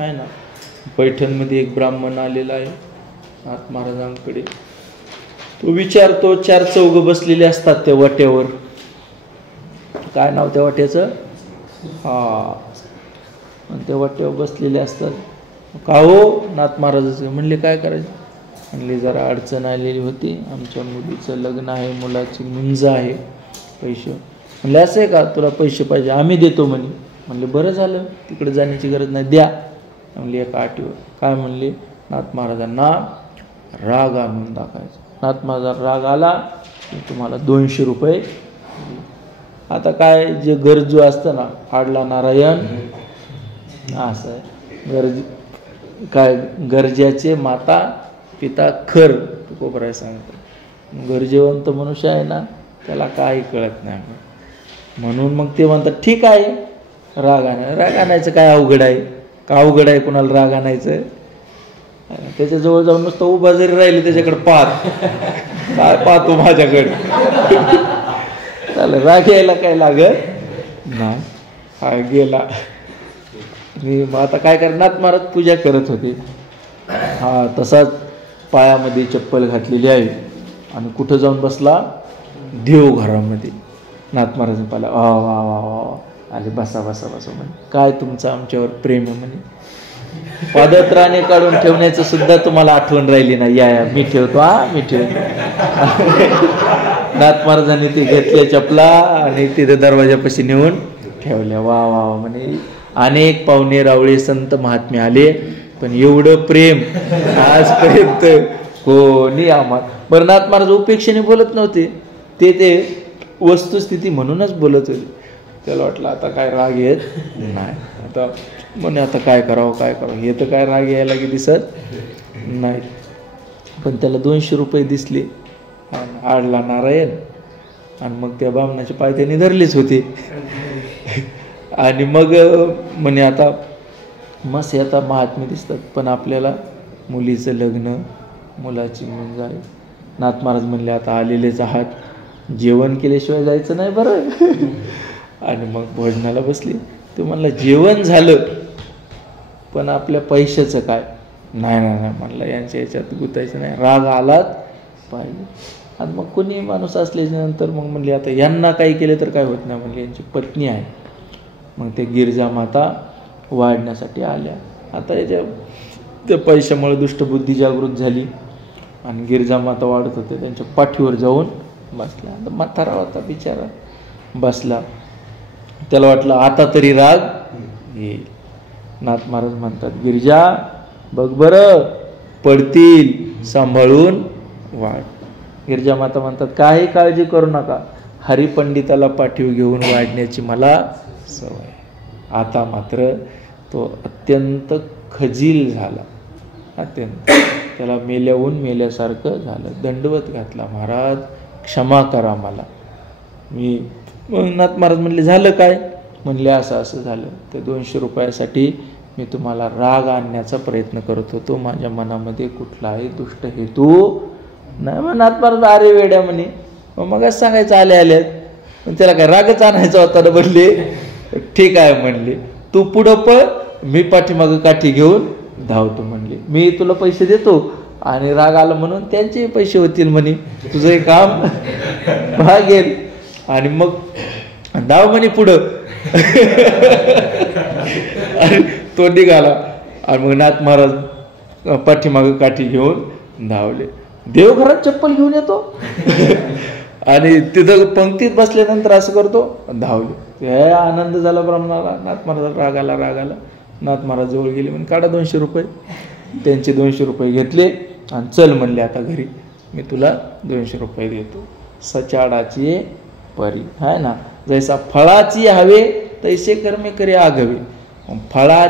आहे ना. पैठणमध्ये एक ब्राह्मण आलेला आहे नाथ महाराजांकडे. तो विचारतो, 4 चौघ बसलेले असतात त्या वाट्यावर. काय नाव त्या वाट्याचं? आणि त्या वाट्यावर बसलेले असतात. का हो? नाथ महाराजाचं. म्हणले काय करायचं? म्हणले जरा अडचण आलेली होती, आमच्या मुलीचं लग्न आहे, मुलाची मुंज आहे, पैसे. म्हणले असं आहे का, तुला पैसे पाहिजे? आम्ही देतो म्हणे. म्हणले बरं झालं, तिकडे जाण्याची गरज नाही, द्या. म्हणले एका अटीवर. काय म्हणले? नाथ महाराजांना राग आणून दाखवायचा. नाथ महाराज राग आला की तुम्हाला 200 रुपये. आता काय जे गरजू असतं ना, फाडला नारायण असं आहे. काय गरजेचे माता पिता खर तुकोबराय सांगतात. गरजेवंत मनुष्य आहे ना, त्याला काही कळत नाही. म्हणून मग ते म्हणतात ठीक आहे, राग आणायचं काय अवघड आहे? का अवघड आहे कुणाला राग आणायचं? त्याच्याजवळ जाऊन नुसतं उभा जरी राहिले त्याच्याकडे पाहत, काय पाहतो माझ्याकडे, चालेल, राग यायला काय लागत ना. हा गेला. मी आता काय करणार? महाराज पूजा करत होते. तसाच पायामध्ये चप्पल घातलेली आहे आणि कुठं जाऊन बसला? देवघरामध्ये. नाथ महाराज पाहिला, वा वा वा वा, आले, बसा बसा बसा. म्हणे काय तुमचं आमच्यावर प्रेम आहे म्हणे. पादत्राणे काढून ठेवण्याचं सुद्धा तुम्हाला आठवण राहिली नाही. या मी ठेवतो, मी ठेवतो. नाथ महाराजांनी ते घेतल्या चपला आणि तिथे दरवाजापाशी नेऊन ठेवल्या. वा वा म्हणे. अनेक पाहुणे रावळे संत महात्मे आले, पण एवढं प्रेम आजपर्यंत कोणी आम्हाला. बरं, नाथ महाराज उपेक्षेने बोलत नव्हते, ते वस्तुस्थिती म्हणूनच बोलत होते. त्याला वाटलं आता काय राग येत नाही. आता म्हणे आता काय करावं काय करावं, हे तर काय राग यायला की दिसत नाही. पण त्याला 200 रुपये दिसले. आडला नारायण. आणि मग त्या बामणाचे पाय त्याने धरलेच होते. आणि मग म्हणे आता मस्त आता महात्मे दिसतात, पण आपल्याला मुलीचं लग्न, मुलाची मुंज आहे. नाथ महाराज म्हणले आता आलेलेच आहात, जेवण केल्याशिवाय जायचं नाही बरं. आणि मग भोजनाला बसली. ते म्हणलं जेवण झालं, पण आपल्या पैशाचं काय? नाही नाही नाही म्हणलं, यांच्या याच्यात गुतायचं नाही, राग आलाच पाहिजे. आणि मग कोणी माणूस असल्याच्या नंतर मग म्हणले आता यांना काही केलं तर काय होत नाही. म्हणले यांची पत्नी आहे. मग ते गिरजा माता वाढण्यासाठी आल्या. आता याच्या त्या पैशामुळे दुष्टबुद्धी जागृत झाली आणि गिरजा माता वाढत होते, त्यांच्या पाठीवर जाऊन बसला. आता म्हातारा होता बिचारा, बसला. त्याला वाटलं आता तरी राग येईल. नाथ महाराज म्हणतात गिरजा बघ बरं, पडतील, सांभाळून वाढ. गिरजा माता म्हणतात काही काळजी करू नका, हरिपंडिताला पाठीव घेऊन वाढण्याची मला सवय. आता मात्र तो अत्यंत खजील झाला, अत्यंत. त्याला मेल्याहून मेल्यासारखं झालं. दंडवत घातला, महाराज क्षमा करा मला. मी मग नाथ महाराज म्हणले झालं काय? म्हणले असं असं झालं. ते 200 रुपयासाठी मी तुम्हाला राग आणण्याचा प्रयत्न करत होतो, माझ्या मनामध्ये कुठलाही दुष्ट हेतू नाही. मग नाथ महाराज अरे वेड्या म्हणे, मग सांगायचं आले आल्यात, पण त्याला काय रागच आणायचा होता ना. म्हणले ठीक आहे म्हणले, तू पुढं पळ, मी पाठीमागं काठी घेऊन धावतो. म्हणले मी तुला पैसे देतो आणि राग आला म्हणून त्यांचे पैसे होतील म्हणे, तुझं हे काम भागेल. आणि मग धाव म्हणे पुढं. आणि तो निघाला. आणि मग नाथ महाराज पाठीमागं काठी घेऊन धावले. देवघरात चप्पल घेऊन येतो आणि तिथं पंक्तीत बसल्यानंतर असं करतो, धावले. हे आनंद झाला ब्राह्मणाला. नाथ महाराज राग आला. नाथ महाराज जवळ गेले, म्हणजे काढा 200 रुपये. त्यांचे 200 रुपये घेतले आणि चल म्हणले आता घरी, मी तुला 200 रुपये देतो. सचाडाची परी है ना, जैसा फळाची हवे तैसे कर्मे करे आघवे. फळा